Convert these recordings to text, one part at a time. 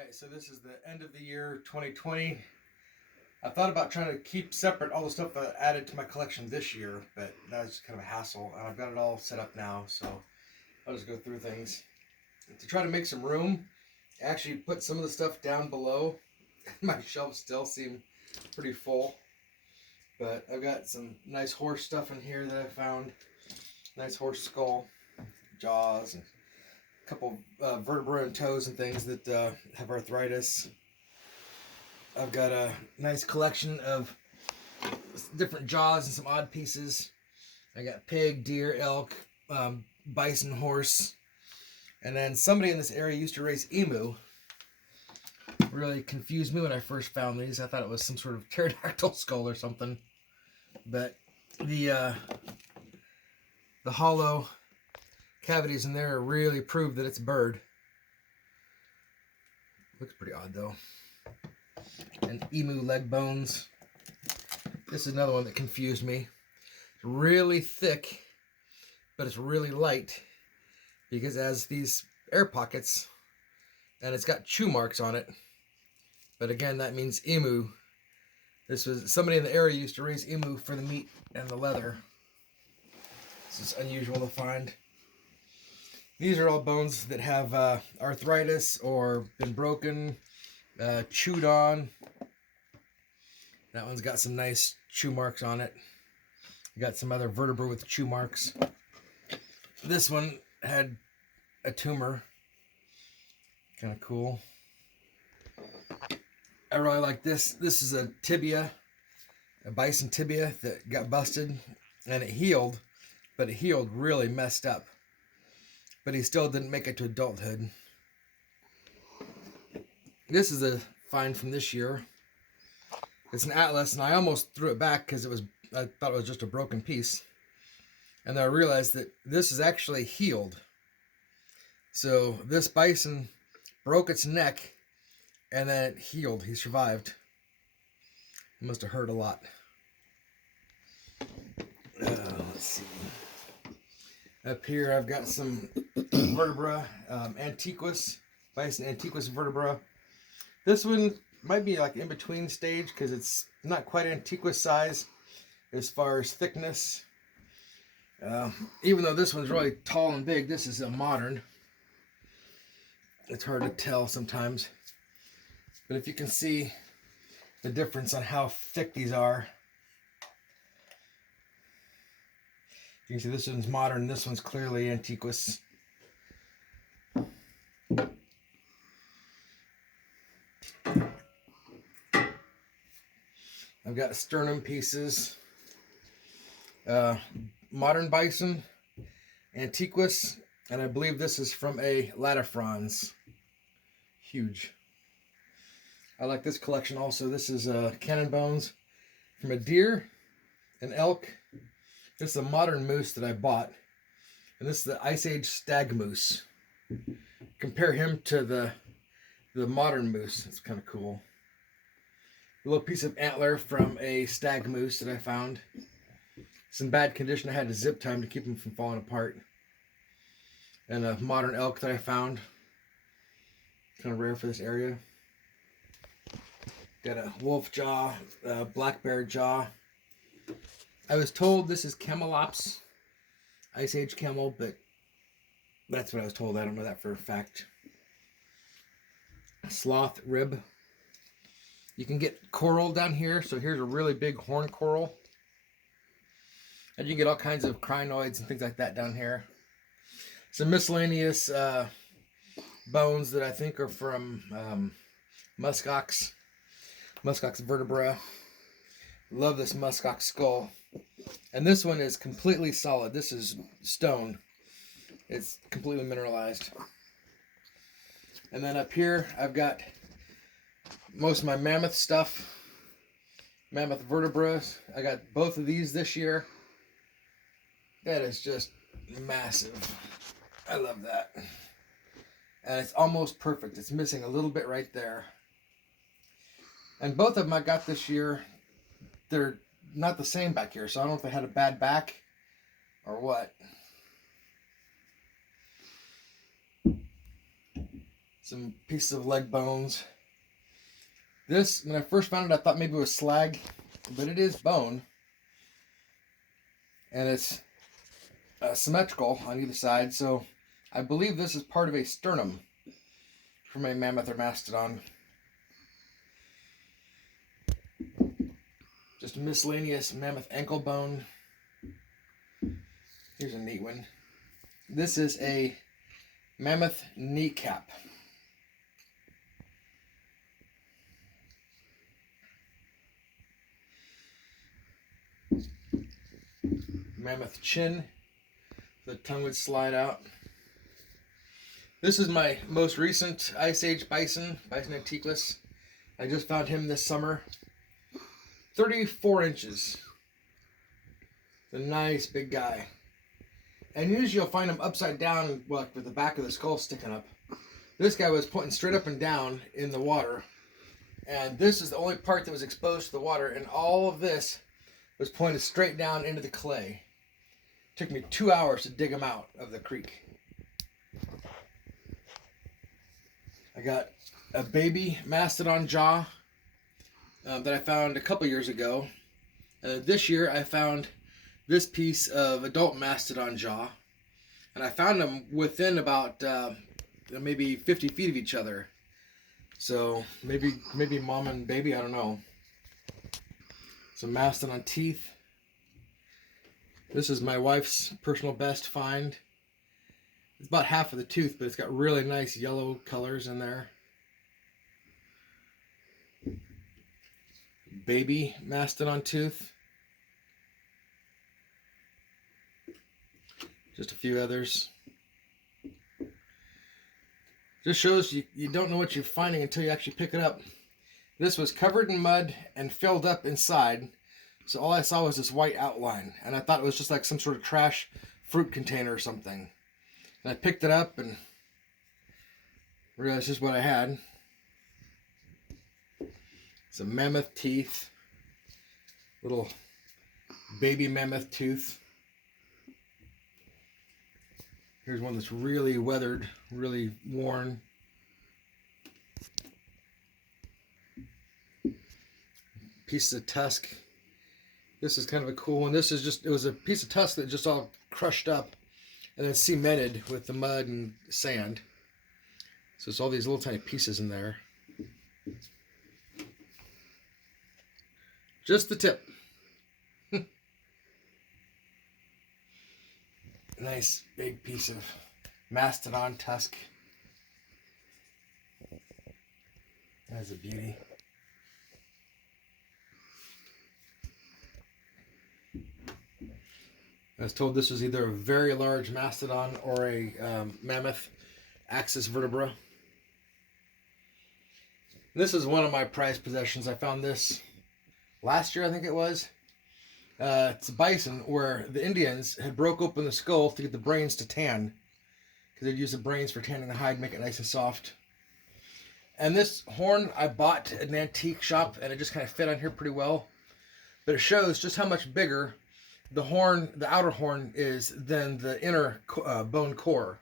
Alright, so this is the end of the year 2020. I thought about trying to keep separate all the stuff I added to my collection this year, but that's kind of a hassle, and I've got it all set up now, so I'll just go through things. To try to make some room, I actually put some of the stuff down below. My shelves still seem pretty full, but I've got some nice horse stuff in here that I found. Nice horse skull, jaws, and a couple vertebrae and toes and things that have arthritis. I've got a nice collection of different jaws and some odd pieces. I got pig, deer, elk, bison, horse. And then somebody in this area used to raise emu. Really confused me when I first found these. I thought it was some sort of pterodactyl skull or something. But the hollow cavities in there really prove that it's a bird. Looks pretty odd though. And emu leg bones. This is another one that confused me. It's really thick, but it's really light because it has these air pockets and it's got chew marks on it. But again, that means emu. This was somebody in the area used to raise emu for the meat and the leather. This is unusual to find. These are all bones that have arthritis or been broken, chewed on. That one's got some nice chew marks on it. You got some other vertebrae with chew marks. This one had a tumor. Kind of cool. I really like this. This is a tibia, a bison tibia that got busted, and it healed, but it healed really messed up. But he still didn't make it to adulthood. This is a find from this year. It's an atlas, and I almost threw it back because I thought it was just a broken piece. And then I realized that this is actually healed. So this bison broke its neck, and then it healed. He survived. It must have hurt a lot. Let's see. Up here I've got some vertebra, antiquus, bison antiquus vertebra. This one might be like in between stage because it's not quite antiquus size as far as thickness. Even though this one's really tall and big, this is a modern. It's hard to tell sometimes. But if you can see the difference on how thick these are. You can see this one's modern, this one's clearly antiquus. I've got sternum pieces. Modern bison, antiquus, and I believe this is from a latifrons. Huge. I like this collection also. This is cannon bones from a deer, an elk. This is a modern moose that I bought. And this is the Ice Age stag moose. Compare him to the modern moose. It's kind of cool. A little piece of antler from a stag moose that I found. It's in bad condition. I had to zip tie him to keep him from falling apart. And a modern elk that I found. Kind of rare for this area. Got a wolf jaw, a black bear jaw. I was told this is Camelops, Ice Age camel, but that's what I was told. I don't know that for a fact. Sloth rib. You can get coral down here, so here's a really big horn coral. And you can get all kinds of crinoids and things like that down here. Some miscellaneous bones that I think are from muskox vertebra. Love this muskox skull. And this one is completely solid. This is stone. It's completely mineralized. And then up here, I've got most of my mammoth stuff. Mammoth vertebrae. I got both of these this year. That is just massive. I love that. And it's almost perfect. It's missing a little bit right there. And both of them I got this year. They're not the same back here, so I don't know if they had a bad back or what. Some pieces of leg bones. This, when I first found it, I thought maybe it was slag, but it is bone. And it's symmetrical on either side, so I believe this is part of a sternum from a mammoth or mastodon. Just a miscellaneous mammoth ankle bone. Here's a neat one. This is a mammoth kneecap. Mammoth chin. The tongue would slide out. This is my most recent Ice Age bison, Bison antiquus. I just found him this summer. 34 inches. A nice big guy. And usually you'll find him upside down, well, with the back of the skull sticking up. This guy was pointing straight up and down in the water. And this is the only part that was exposed to the water. And all of this was pointed straight down into the clay. It took me 2 hours to dig him out of the creek. I got a baby mastodon jaw that I found a couple years ago. This year I found this piece of adult mastodon jaw, and I found them within about maybe 50 feet of each other. So maybe mom and baby, I don't know. Some mastodon teeth. This is my wife's personal best find. It's about half of the tooth, but it's got really nice yellow colors in there. Baby mastodon tooth. Just a few others. Just shows you don't know what you're finding until you actually pick it up. This was covered in mud and filled up inside, so all I saw was this white outline, and I thought it was just like some sort of trash fruit container or something. And I picked it up and realized just what I had. Some mammoth teeth. Little baby mammoth tooth. Here's one that's really weathered, really worn. Pieces of tusk. This is kind of a cool one. This is just, it was a piece of tusk that just all crushed up and then cemented with the mud and sand. So it's all these little tiny pieces in there. Just the tip. Nice big piece of mastodon tusk. That's a beauty. I was told this was either a very large mastodon or a mammoth axis vertebra. This is one of my prized possessions. I found this last year, I think it was. It's a bison where the Indians had broke open the skull to get the brains to tan, because they'd use the brains for tanning the hide, make it nice and soft. And this horn I bought at an antique shop, and it just kind of fit on here pretty well. But it shows just how much bigger the horn, the outer horn, is than the inner bone core.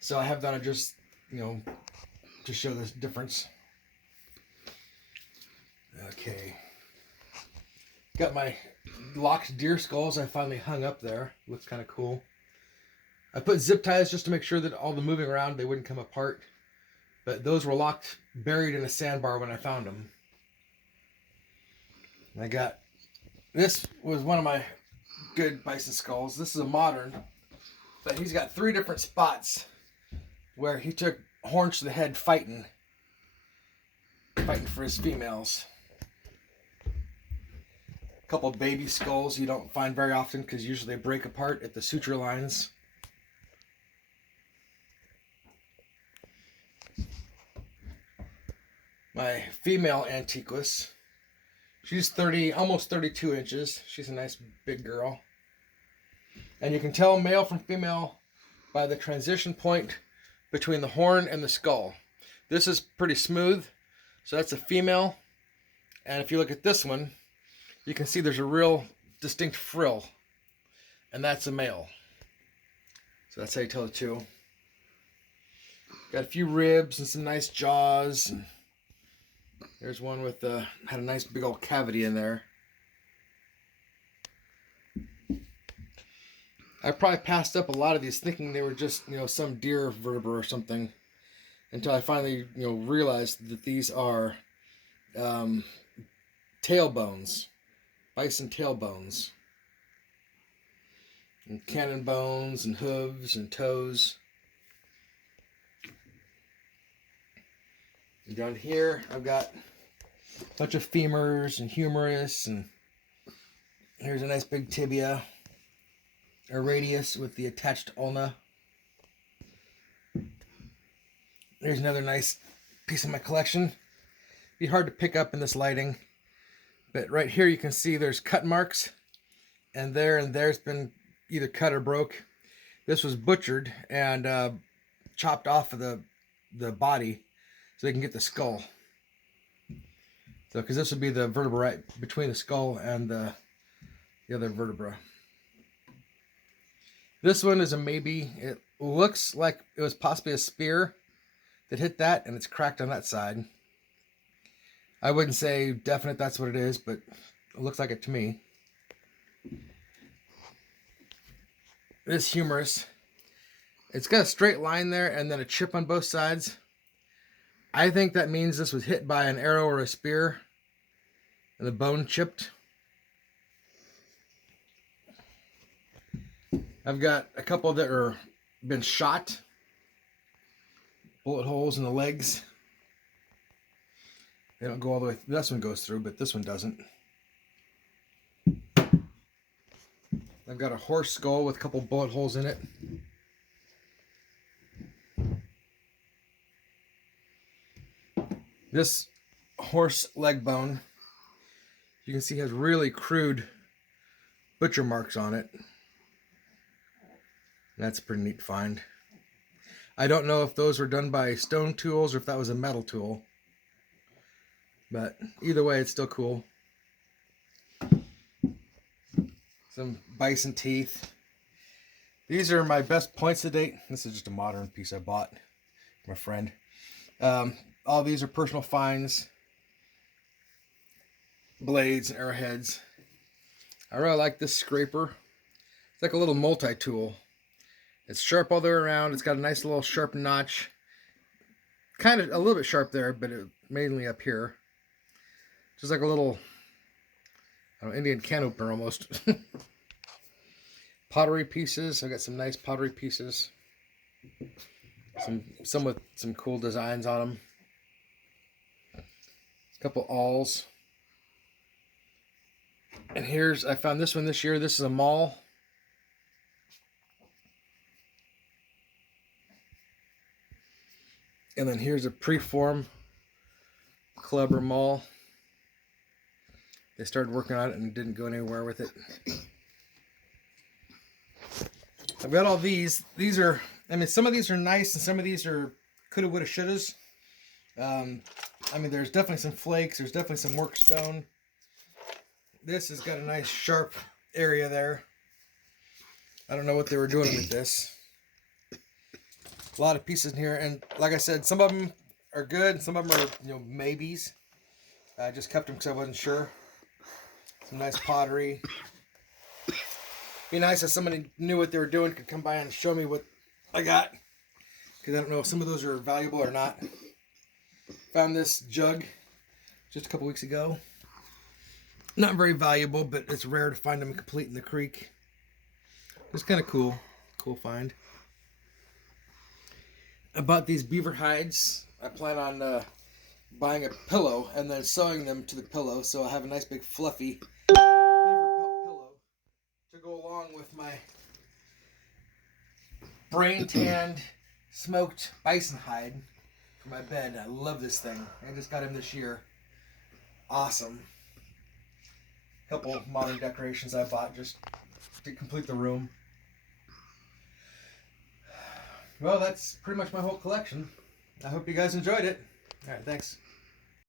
So I have that just, to show this difference. Okay. Got my locked deer skulls I finally hung up there. Looks kind of cool. I put zip ties just to make sure that all the moving around, they wouldn't come apart. But those were locked, buried in a sandbar when I found them. And I got, this was one of my good bison skulls. This is a modern, but he's got 3 different spots where he took horns to the head fighting for his females. A couple of baby skulls you don't find very often because usually they break apart at the suture lines. My female antiquus. She's almost 32 inches. She's a nice big girl. And you can tell male from female by the transition point between the horn and the skull. This is pretty smooth, so that's a female. And if you look at this one, you can see there's a real distinct frill, and that's a male. So that's how you tell the two. Got a few ribs and some nice jaws. And there's one with had a nice big old cavity in there. I probably passed up a lot of these thinking they were just, some deer vertebra or something, until I finally, realized that these are tailbones, bison tailbones, and cannon bones and hooves and toes. And down here, I've got a bunch of femurs and humerus, and here's a nice big tibia, a radius with the attached ulna. There's another nice piece of my collection. Be hard to pick up in this lighting, but right here you can see there's cut marks, and there's been either cut or broke. This was butchered and chopped off of the body so they can get the skull. So, because this would be the vertebra right between the skull and the other vertebra. This one is a maybe. It looks like it was possibly a spear that hit that, and it's cracked on that side. I wouldn't say definite that's what it is, but it looks like it to me. This humerus, it's got a straight line there and then a chip on both sides. I think that means this was hit by an arrow or a spear and the bone chipped. I've got a couple that are been shot, bullet holes in the legs. They don't go all the way. This one goes through, but this one doesn't. I've got a horse skull with a couple bullet holes in it. This horse leg bone, you can see, has really crude butcher marks on it. That's a pretty neat find. I don't know if those were done by stone tools or if that was a metal tool. But either way, it's still cool. Some bison teeth. These are my best points to date. This is just a modern piece I bought from a friend. All these are personal finds. Blades and arrowheads. I really like this scraper. It's like a little multi-tool. It's sharp all the way around. It's got a nice little sharp notch. Kind of a little bit sharp there, but mainly up here. Just like a little, I don't know, Indian can opener almost. Pottery pieces. I got some nice pottery pieces. Some with some cool designs on them. A couple awls. And I found this one this year. This is a maul. And then here's a preform club or maul. They started working on it and didn't go anywhere with it. I've got all these. These are, some of these are nice and some of these are coulda, woulda, shouldas. There's definitely some flakes. There's definitely some work stone. This has got a nice sharp area there. I don't know what they were doing with this. A lot of pieces in here, and like I said, some of them are good, some of them are, maybes. I just kept them because I wasn't sure. Some nice pottery. Be nice if somebody knew what they were doing, could come by and show me what I got, because I don't know if some of those are valuable or not. Found this jug just a couple weeks ago. Not very valuable, but it's rare to find them complete in the creek. It's kind of cool. Cool find. I bought these beaver hides. I plan on buying a pillow and then sewing them to the pillow, so I have a nice big fluffy beaver pelt pillow to go along with my brain tanned smoked bison hide for my bed. I love this thing. I just got him this year. Awesome. A couple modern decorations I bought just to complete the room. Well, that's pretty much my whole collection. I hope you guys enjoyed it. All right, thanks.